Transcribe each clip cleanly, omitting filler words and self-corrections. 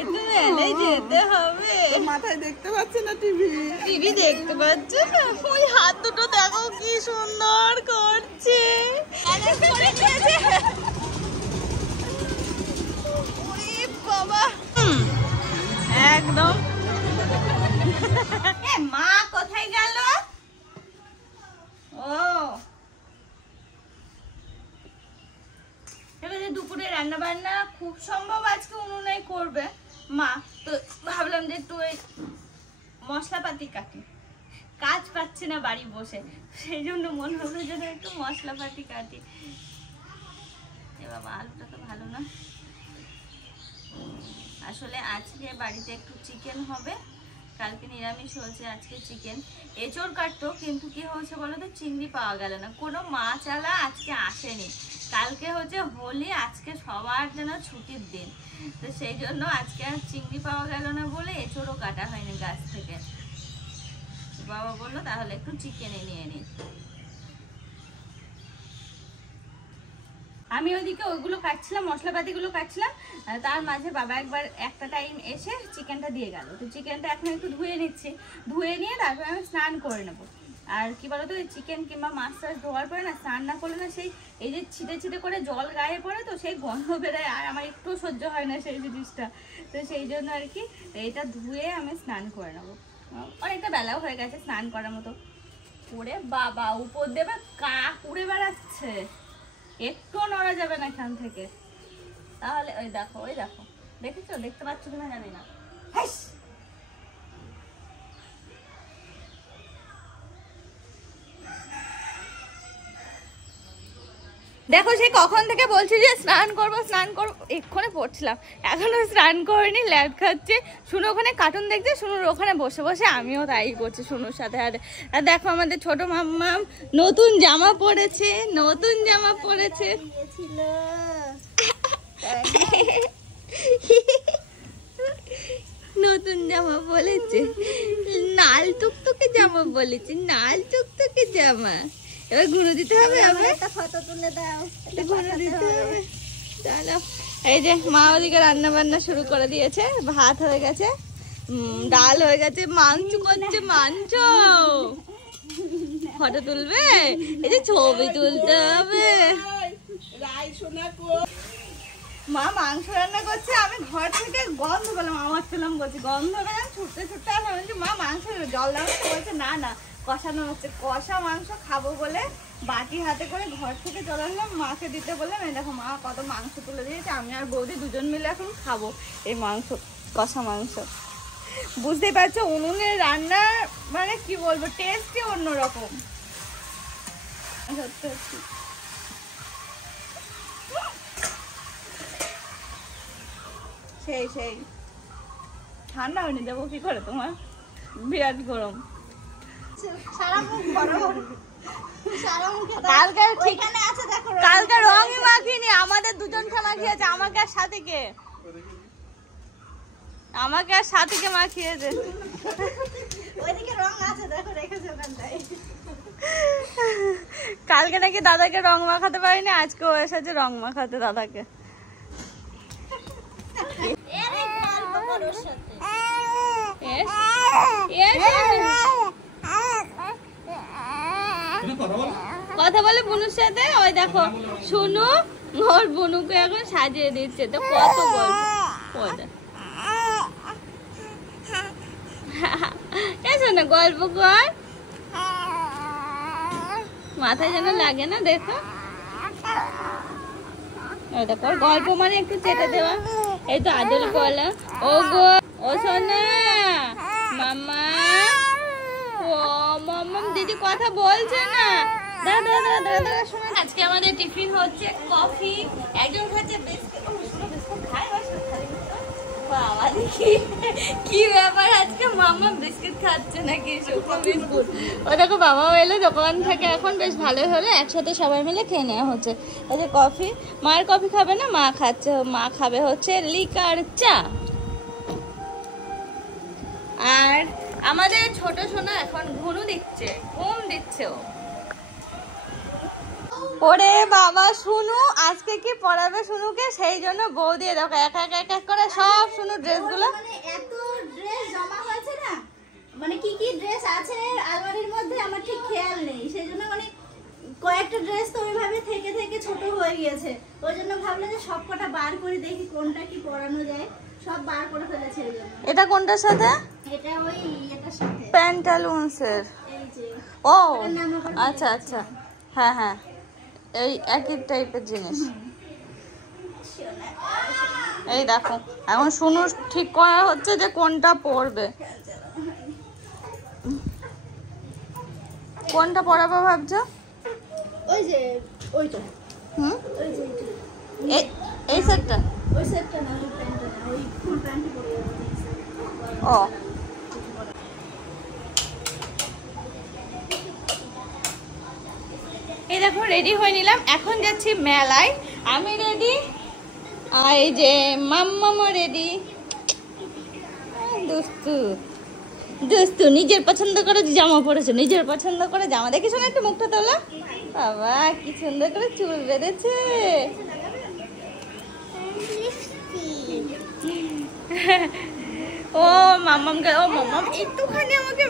একটু মেলে যেতে হবে। মাথায় দেখতে পাচ্ছি না টিভি দেখতে পাচ্ছ না? ওই হাত দুটো দেখো কি সুন্দর করছে। বাবা একদম। মা কোথায় গেল? ও এবারে দুপুরে রান্না বান্না খুব সম্ভব আজকে উনুনে করবে মা। তো ভাবলাম যে একটু ওই মশলাপাতি কাটি, কাজ পাচ্ছি না বাড়ি বসে, সেই জন্য মনে হলো যে একটু মশলাপাতি কাটি। এ বাবা আলুটা তো ভালো না। আসলে আজকে বাড়িতে একটু চিকেন হবে, কালকে নিরামিষ হয়েছে, আজকে চিকেন। এঁচড় কাটতো, কিন্তু কি হয়েছে বলো তো, চিংড়ি পাওয়া গেল না, কোনো মাছ আলা আজকে আসেনি। কালকে হচ্ছে হোলি, আজকে সবার যেন ছুটির দিন, তো সেই জন্য আজকে আর চিংড়ি পাওয়া গেল না বলে এঁচড়ও কাটা হয়নি গাছ থেকে। বাবা বললো তাহলে একটু চিকেনে নিয়ে নিই। আমি ওইদিকে ওইগুলো কাটছিলাম, মশলাপাতিগুলো কাটছিলাম, তার মাঝে বাবা একবার একটা টাইম এসে চিকেনটা দিয়ে গেল। তো চিকেনটা এখন একটু ধুয়ে নিচ্ছি, ধুয়ে নিয়ে তারপরে আমি স্নান করে নেবো। আর কি বলতো, ওই চিকেন কিংবা মাছ টাছ ধোয়ার পরে না, স্নান না করলে না সেই এই যে ছিটে ছিটে করে জল গায়ে পড়ে, তো সেই গন্ধ বেরোয়, আর আমার একটু সহ্য হয় না সেই জিনিসটা। তো সেই জন্য আর কি এটা ধুয়ে আমি স্নান করে নেবো। অনেকটা বেলাও হয়ে গেছে স্নান করার মতো। ওরে বাবা, উপর দেবে কাক উড়ে বেড়াচ্ছে, একটু নড়া যাবে না এখান থেকে। তাহলে ওই দেখো, ওই দেখো, দেখেছো? দেখতে পাচ্ছ কিনা জানি না। দেখো সে কখন থেকে বলছি যে স্নান করবো স্নান করবো, এক্ষুনি পড়ছিলাম, এখনো স্নান করিনি, ল্যাট খাচ্ছে। শুনো ওখানে কার্টুন দেখছে, শুনুর ওখানে বসে বসে আমিও তাই করছি শুনুর সাথে। আর দেখো আমাদের ছোট মাম্মাম নতুন জামা পরেছে, নতুন জামা পরেছে। নতুন জামা বলেছে, নাল টুকটুকে জামা বলেছে, নাল টুকটুকে জামা। এবার ঘুরে দিতে হবে, একটা ফটো তুলে দাও, ঘুরে দিতে হবে। চলো, এই যে মা ওদিকে রান্না বান্না শুরু করে দিয়েছে, ভাত হয়ে গেছে, ডাল হয়ে গেছে, মাংস করছে, মাংস। ফটো তুলবে, এই যে ছবি তুলতে হবে। মা মাংস রান্না করছে, আমি ঘর থেকে গন্ধ পেলাম, আমার ছিলাম বলছি গন্ধ পেলাম, ছুটতে ছুটতে আসলাম, মা মাংস জল দেওয়া বলছে না না কষানো হচ্ছে, কষা মাংস খাবো বলে বাটি হাতে করে ঘর থেকে চলে আসলাম, মাকে দিতে বললাম। এই দেখো মা কত মাংস তুলে দিয়েছে, আমি আর বৌদি দুজন মিলে এখন খাবো এই মাংস, কষা মাংস। বুঝতেই পারছো উনুনের রান্না মানে কি বলবো, টেস্টই অন্যরকম। সত্যি সত্যি সেই সেই। ঠান্ডা হয়নি, দেবো কি করে, তোমার বিরাট গরম। কালকে রঙই মাখিনি, আমাদের দুজনকে মাখিয়েছে, আমাকে আর সাথীকে, আমাকে আর সাথীকে মাখিয়েছে। কালকে নাকি দাদাকে রং মাখাতে পারিনি, আজকে ও এসেছে রং মাখাতে দাদাকে। কথা বলে বুনুর সাথে, ওই দেখো শুনু ওর বুনুকে এখন সাজিয়ে দিচ্ছে, তো কত গল্প। শোনো গল্প কর, মাথায় যেন লাগে না, দেখো দেখো গল্প মানে একটু চেটে দেওয়া। এই তো আদল গলা, ও গো ও সোনা মাম্মা, ও মাম্মাম দিদি কথা বলছে না, দাদা দাদা দাদা শোনা। আজকে আমাদের টিফিন হচ্ছে কফি, একজন খাচ্ছে বিস্কুট, বাবা দেখি কি ব্যাপার, আজকে মাম্মা বিস্কুট খাচ্ছে নাকি, শুকনো বিস্কুট। ও দেখো বাবাও এলো দোকান থেকে, এখন বেশ ভালোই হলো, একসাথে সবাই মিলে খেয়ে নেওয়া হচ্ছে। এই যে কফি, মায়ের কফি খাবে না, মা খাচ্ছে, মা খাবে হচ্ছে লিকার চা। আর আমাদের ছোট সোনা এখন ঘুম দিচ্ছে ও। ওরে বাবা শুনু আজকে কি পরাবে শুনুকে, সেই জন্য বউ দিয়ে দেখো এক এক এক এক করে সব শুনু ড্রেসগুলো। মানে এত ড্রেস জমা হয়েছে না, মানে কি কি ড্রেস আছে আলমারির মধ্যে আমার ঠিক খেয়াল নেই, সেই জন্য মানে কয়েকটা ড্রেস তো ওইভাবে থেকে থেকে ছোট হয়ে গিয়েছে। ওই জন্য ভাবলাম যে সব কটা বার করে দেখি কোনটা কি পরানো যায়, সব বার করে ফেলেছে এই জন্য। এটা কোনটার সাথে? এটা ওই এটার সাথে প্যান্টালুন্সের। এই যে ও এটার নাম আবার আচ্ছা আচ্ছা, হ্যাঁ হ্যাঁ এই একই টাইপের জিনিস। এই দেখো এখন শুনু ঠিক করা হচ্ছে যে কোনটা পরবে, কোনটা পরাবো ভাবছো? ওই যে ওইটা, হুম ওই যে এই সেটটা। ওই সেটটা না, ওই প্যান্টটা না, ওই ফুল প্যান্ট পরে ও এই দেখো রেডি হয়ে নিলাম, এখন যাচ্ছি মেলায়। আমি রেডি আর এই যে মাম্মামা রেডি। দুস্তু দুস্তু নিজের পছন্দ করে জামা পরেছে, নিজের পছন্দ করে জামা। দেখি শোনা একটু মুখটা তোলা, বাবা কি সুন্দর করে চুল বেঁধেছে। ও মাম্মামকে, ও মাম্মাম একটুখানি আমাকে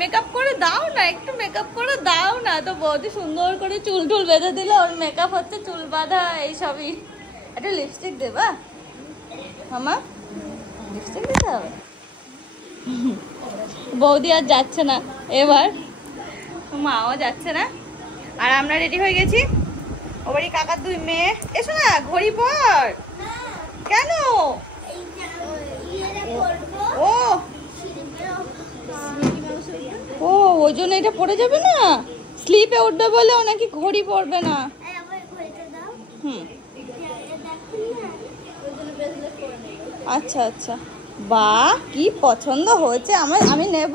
মেকআপ করে দাও না, একটু মেকআপ করে দাও না। তো বৌদি সুন্দর করে চুল টুল বেঁধে দিল, ওর মেকআপ হচ্ছে চুল বাঁধা এইসবই। একটা লিপস্টিক দেবা মামা, লিপস্টিক দিতে হবে। বৌদি আর যাচ্ছে না এবার, মাও যাচ্ছে না, আর আমরা রেডি হয়ে গেছি। ও বাড়ি কাকার দুই মেয়ে। এসো না ঘড়ি পর। কেন? ও ও ওই জন্য এটা পড়ে যাবে না, স্লিপে উঠবে বলে ও নাকি ঘড়ি পরবে না। হুম আচ্ছা আচ্ছা, বাহ কি পছন্দ হয়েছে আমার, আমি নেব।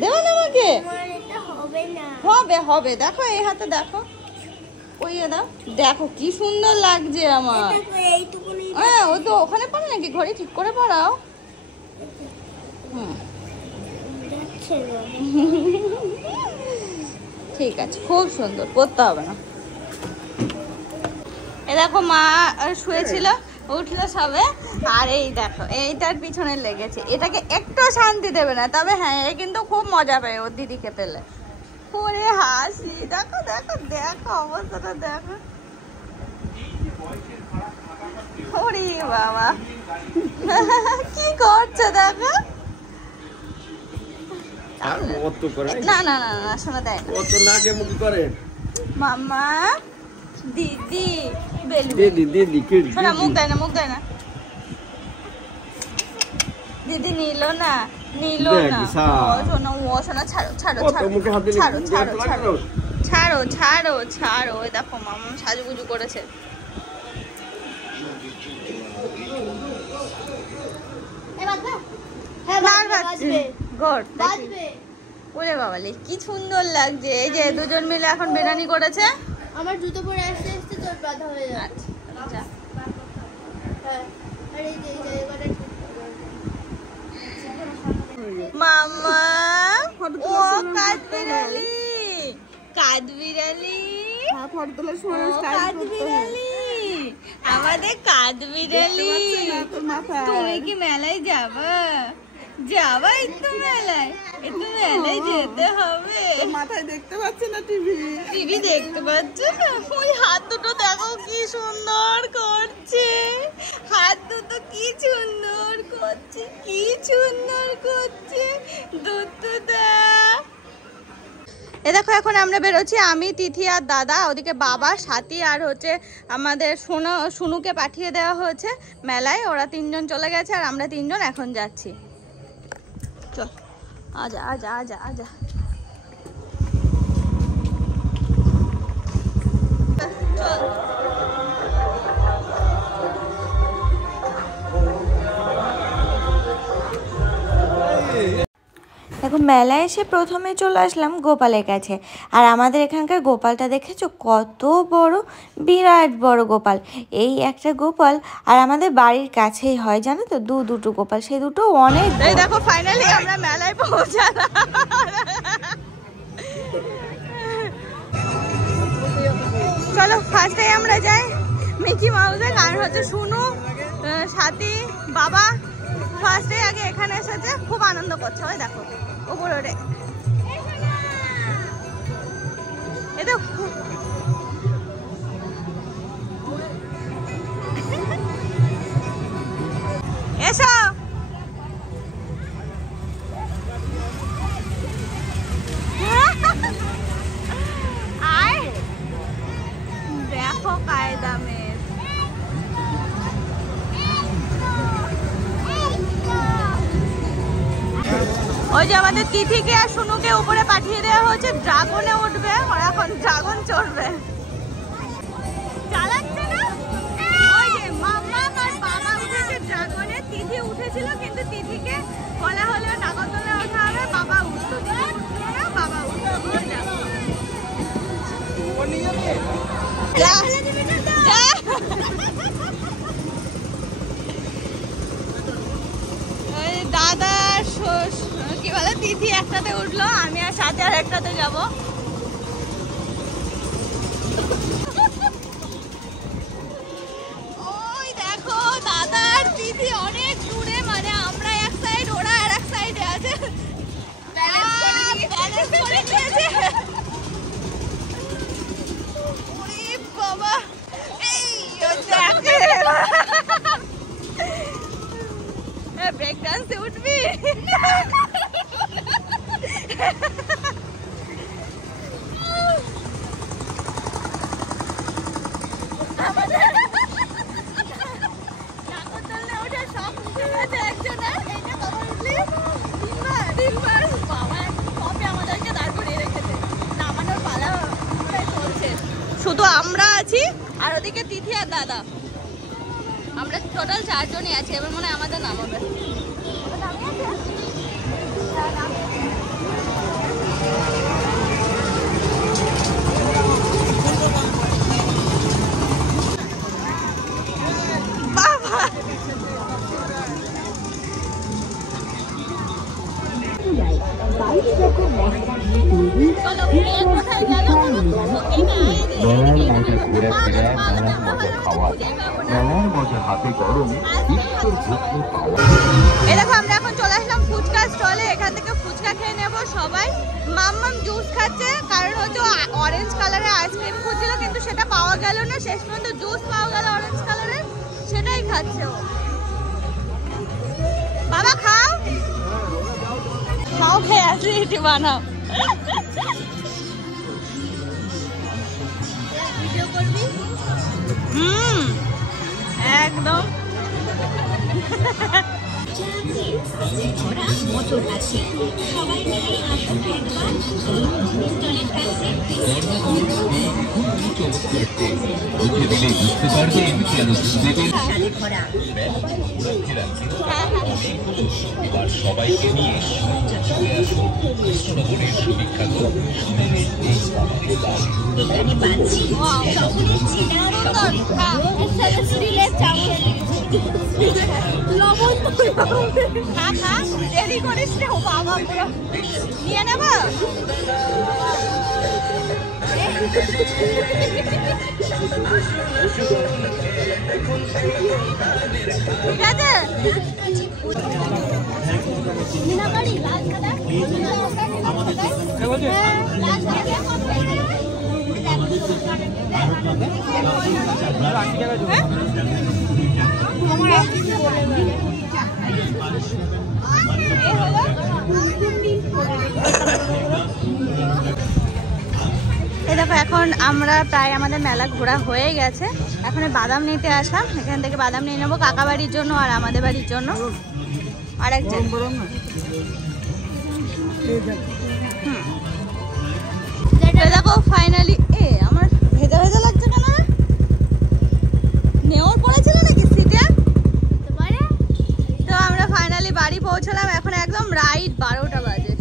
দেবো না আমাকে? হবে হবে, দেখো এই হাতে দেখো, ওই দাও, দেখো কি সুন্দর লাগছে আমার। হ্যাঁ ও তো ওখানে পড়ে নাকি, ঘড়ি ঠিক করে পড়াও। হুম ঠিক আছে, খুব সুন্দর, পড়তে হবে না। এ দেখো মা শুয়েছিল, উঠলো সবে, আর এই দেখো এইটার পিছনে লেগেছে। এটাকে একটু শান্তি দেবে না, তবে হ্যাঁ এ কিন্তু খুব মজা পায় ওর দিদিকে পেলে। ওরে হাসি, দেখো দেখো দেখো অবস্থাটা দেখো। ওরে বাবা কি করছে দেখো। না না না না শোনা দেয় না। মামা দিদি শোনা মুখ দেয় না, মুখ দেয় না। দিদি নিল না, নিল না। ও শোনো, ও শোনা, ছাড়ো ছাড়ো ছাড়ো ছাড়ো ছাড়ো ছাড়ো ছাড়ো ছাড়ো। ওই দেখো মামা সাজুগুজু করেছে। ওরে বাবালে কি সুন্দর লাগছে। এই যে দুজন মিলে এখন বেরানি করেছে। আমার জুতো পরে আসতে আসতে তোর বাধা হয়ে যাচ্ছে। আচ্ছা হ্যাঁ, আর এই যে জায়গাটা মামা ও কাঠবিড়ালি, কাঠবিড়ালি, কাঠবিড়ালি, আমাদের কাঠবিড়ালি। তুমি কি মেলায় যাবা? যাবা একটু মেলায়? একটু মেলায় যেতে হবে। মাথায় দেখতে পাচ্ছি না টিভি, টিভি দেখতে পাচ্ছ না? ওই হাত দুটো দেখো কি সুন্দর করছে, হাত দুটো কি সুন্দর করছে, কি সুন্দর করছে দুটোটা। এ দেখো এখন আমরা বেরোচ্ছি, আমি তিথি আর দাদা, ওদিকে বাবা সাথী আর হচ্ছে আমাদের শুনুকে পাঠিয়ে দেওয়া হয়েছে মেলায়। ওরা তিনজন চলে গেছে আর আমরা তিনজন এখন যাচ্ছি। চল আজা আজা আজা আজা। চল দেখো মেলায় এসে প্রথমে চলে আসলাম গোপালের কাছে। আর আমাদের এখানকার গোপালটা দেখেছো কত বড়, বিরাট বড় গোপাল। এই একটা গোপাল আর আমাদের বাড়ির কাছেই হয় জানো তো, দুটো গোপাল, সেই দুটো অনেক। এই দেখো ফাইনালি আমরা মেলায় পৌঁছালাম। চলো ফার্স্টে আমরা যাই মিকি মাউসে, কারণ হচ্ছে শুনু সাথী বাবা ফার্স্টে আগে এখানে এসেছে, খুব আনন্দ করছে। ওই দেখো উপরে ওরে এতো এসো আয় দেখো কায়দা মেয়ে। ওই যে আমাদের তিথিকে আর শুনুকে উপরে পাঠিয়ে দেওয়া হচ্ছে, ড্রাগনে উঠবে ওরা, এখন ড্রাগন চড়বে। চালাচ্ছে না ওই যে মামা আর বাবা উঠেছে ড্রাগনে, তিথি উঠেছিল কিন্তু তিথিকে বলা হলো নাগরদোলে ওঠা হবে, বাবা উঠতো না, বাবা উঠতো। দাদা কি বলে তিথি একসাথে উঠলো, আমি আর সাথে আর একসাথে যাবো। ওই দেখো দাদা আর তিথি অনেক দূরে, মানে আমরা এক সাইড ওরা আর এক সাইডে আছে, ব্যালেন্স করে নিয়েছে। বাবা এই ব্রেক ডান্সে উঠবি? শুধু আমরা আছি আর ওদিকে তিথি আর দাদা, আমরা টোটাল 4 জনই আছি। এবার মনে হয় আমাদের নামাবে। বাবা দেখো আমরা এখন চলে আসলাম ফুচকা স্টলে, এখান থেকে ফুচকা খেয়ে নেবো সবাই। মাম্মাম জুস খাচ্ছে, কারণ হচ্ছে অরেঞ্জ কালারের আইসক্রিম খুঁজছিল কিন্তু সেটা পাওয়া গেল না, শেষ পর্যন্ত জুস পাওয়া গেল অরেঞ্জ কালারের, সেটাই খাচ্ছে ও। বাবা খাও, খাও খেয়ে আসি, এটি বানাও। ভিডিও করবি? একদম সবাইকে নিয়ে কৃষ্ণনগরের সুবিখ্যাত দেরি করিস রে বাবা, নিয়ে নেব। ঠিক আছে এই দেখো এখন আমরা প্রায় আমাদের মেলা ঘোরা হয়ে গেছে, এখন বাদাম নিতে আসলাম, এখান থেকে বাদাম নিয়ে নেবো কাকা বাড়ির জন্য আর আমাদের বাড়ির জন্য আর একজন। দেখো ফাইনালি আমার ভেজা ভেজা লাগছে কেন? নেওয়ার পড়েছিল নাকি সিটে? তো আমরা ফাইনালি বাড়ি পৌঁছলাম, এখন একদম রাইট 12টা বাজে,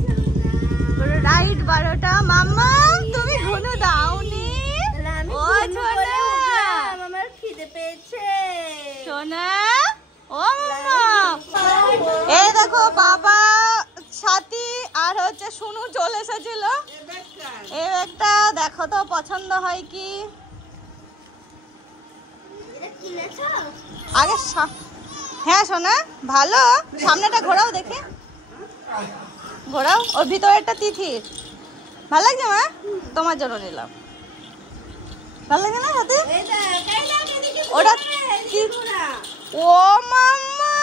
রাইট 12টা। মাম্মা তুমি ঘুনো দাওনি? ও সোনা আমার খিদে পেয়েছে। সোনা ও মাম্মা, এই দেখো বাবা সাথী আর হচ্ছে শুনু চলে এসেছিল। এই একটা দেখো তো পছন্দ হয় কি? কিনেছো? আগে হ্যাঁ সোনা ভালো, সামনেটা ঘোরাও দেখে, ঘোরাও। ওর ভিতরেরটা তিথির ভালো লাগছে মা, তোমার জন্য নিলাম। ভালো লাগে না হাতে? এই দেখ, এই দেখ, এদিকে ওটা ঘুরে, এদিকে ঘোরা। ও মাম্মা,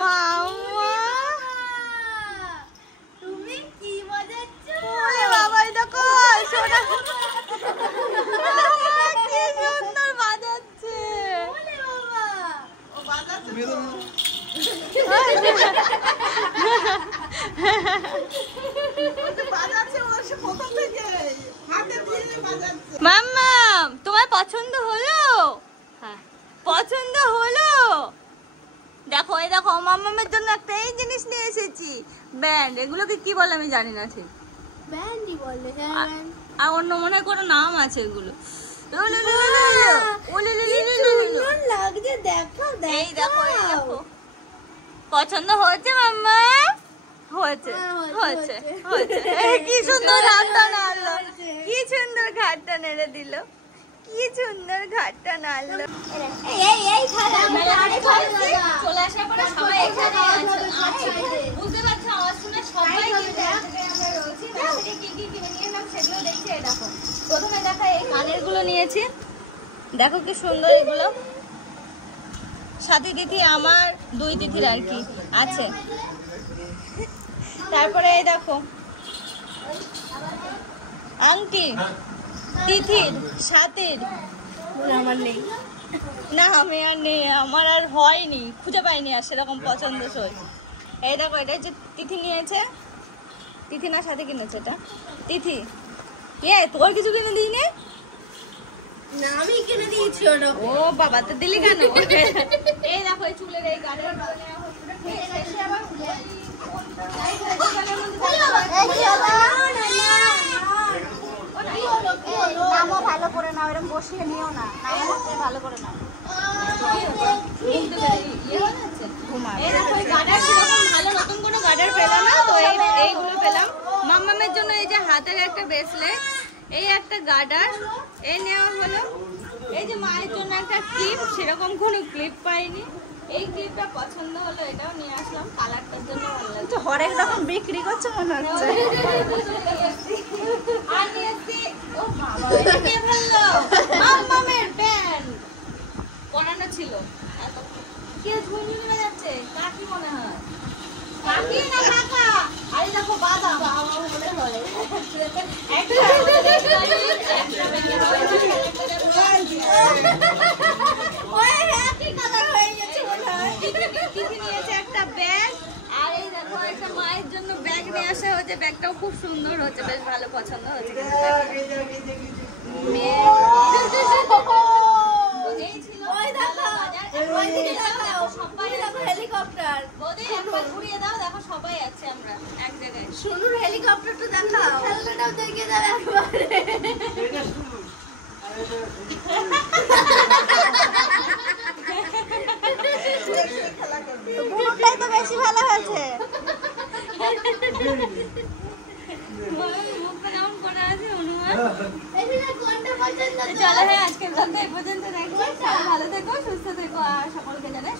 মাম্মা তুমি কি বাজাচ্ছ? ওরে বাবা, এই দেখো সোনা কি সুন্দর বাজাচ্ছে। ওরে বাবা, ও বাজাচ্ছে তো। বাজাচ্ছে ও সে প্রথম থেকে হাতে দিয়ে বাজাচ্ছে। মাম্মা তোমার পছন্দ হলো? হ্যাঁ পছন্দ হলো। দেখো এই দেখো মাম্মামের জন্য একটা এই জিনিস নিয়ে এসেছি, ব্যান্ড। এগুলোকে কি বলে আমি জানি না ঠিক, ব্যান্ডি বলে, হ্যাঁ ব্যান্ড। আর অন্য মনে হয় কোনো নাম আছে এগুলো। সুন্দর লাগছে, দেখো এই দেখো এই দেখো। দেখো, পছন্দ হয়েছে মাম্মা? হয়েছে হ্যাঁ, হয়েছে হয়েছে। হয়েছে। কি সুন্দর ঘাটটা নাড়লো, কি সুন্দর ঘাটটা নেড়ে দিল, কি সুন্দর ঘাটটা নাড়লো। এই খালা আরে চলে আসার পরে সবাই এখানে আছে। বুঝতে পারছো আওয়াজ শুনে সবাই কিন্তু এক জায়গায় আমরা রয়েছি। তার থেকে কি কি কিনে নিয়ে এলাম সেগুলো দেখছি। এই দেখো প্রথমে দেখা এই কানের গুলো নিয়েছি, দেখো কি সুন্দর এগুলো। সাথী তিথি আমার, দুই তিথির আর কি আছে। তারপরে এই দেখো আংটি তিথির, সাথীর। আমার নেই। না আমি আর নেই, আমার আর হয়নি, খুঁজে পাইনি আর সেরকম পছন্দসই। এই দেখো এটা হচ্ছে তিথি নিয়েছে, তিথি না সাথে কিনেছে এটা তিথি। তোর কিছু কিনে দিইনি? না আমি কিনে দিয়েছি ওটা। ও বাবা, তো দিলি কেন? এই দেখো এই চুলের এই গাড়ির নামও ভালো করে নাও, এরকম বসিয়ে নিও না, ভালো করে নাও। এই দেখো এই গার্ডার সেরকম ভালো নতুন কোনো গার্ডার পেলাম না, তো এইগুলো পেলাম। মাম্মামের জন্য এই যে হাতের একটা ব্রেসলেট, এই একটা গার্ডার এই নেওয়া হলো। এই যে মায়ের জন্য একটা ক্লিপ, সেরকম কোনো ক্লিপ পাইনি, এই ক্লিপটা পছন্দ হলো, এটাও নিয়ে আসলাম। কালারটার জন্য ভালো লাগছে। হরেক রকম বিক্রি করছে মনে হচ্ছে। আর নিয়ে এসছি, ও বাবা এটা কে বললো? মাম্মামের প্যান্ট পরানো ছিল। কে ঝুনঝুনি বাজাচ্ছে? কাকি মনে হয়, কাকি না কাকা? আরে দেখো বাদাম মনে হয়। একটা ব্যাগ, আর এই দেখো একটা মায়ের জন্য ব্যাগ নিয়ে আসা হয়েছে। ব্যাগটাও খুব সুন্দর হচ্ছে, বেশ ভালো পছন্দ হচ্ছে। হেলিকপ্টার ঘুরিয়ে দাও, দেখো সবাই আছে আমরা এক জায়গায়। শুনুন হেলিকপ্টারটা দেখাও, খেলনাটাও দেখিয়ে দাও একবারে। বুনোটাই তো বেশি ভালো হয়েছে। মুখটা কেমন করে আছে অনুমান। কোনটা পছন্দ? চলো হ্যাঁ আজকের ব্লগটা এই পর্যন্ত রাখি। ভালো থেকো, সুস্থ থেকো, আর সকলকে জানাই